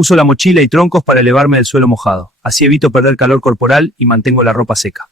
Uso la mochila y troncos para elevarme del suelo mojado. Así evito perder calor corporal y mantengo la ropa seca.